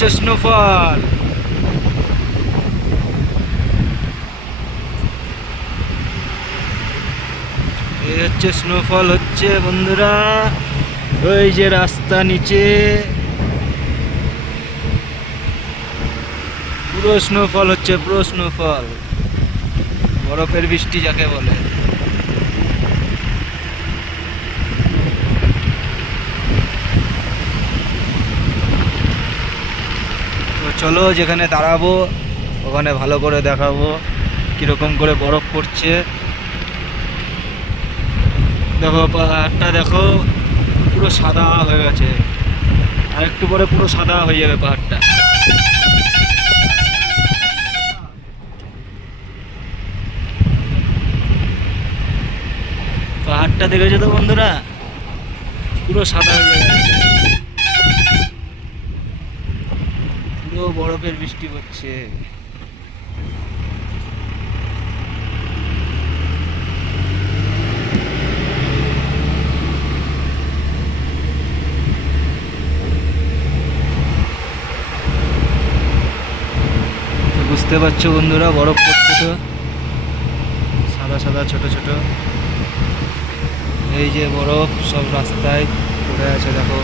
হচ্ছে স্নোফল। এই হচ্ছে স্নোফল হচ্ছে বন্ধুরা, ওই যে রাস্তা নিচে পুরো স্নোফল হচ্ছে, পুরো স্নোফল, বরফের বৃষ্টি যাকে বলে। তো চলো যেখানে দাঁড়াবো ওখানে ভালো করে দেখাবো কিরকম করে বরফ পড়ছে। দেখো পাহাড়টা দেখো, পুরো সাদা হয়ে গেছে, আর একটু পরে পুরো সাদা হয়ে যাবে পাহাড়টা। পাহাড়টা দেখেছো তো বন্ধুরা, পুরো সাদা হয়ে যাবে, পুরো বরফের বৃষ্টি হচ্ছে। বুঝতে পারছো বন্ধুরা, বরফ পড়ছে তো, সাদা সাদা ছোট ছোট, এই যে বরফ সব রাস্তায় পড়ে আছে দেখো।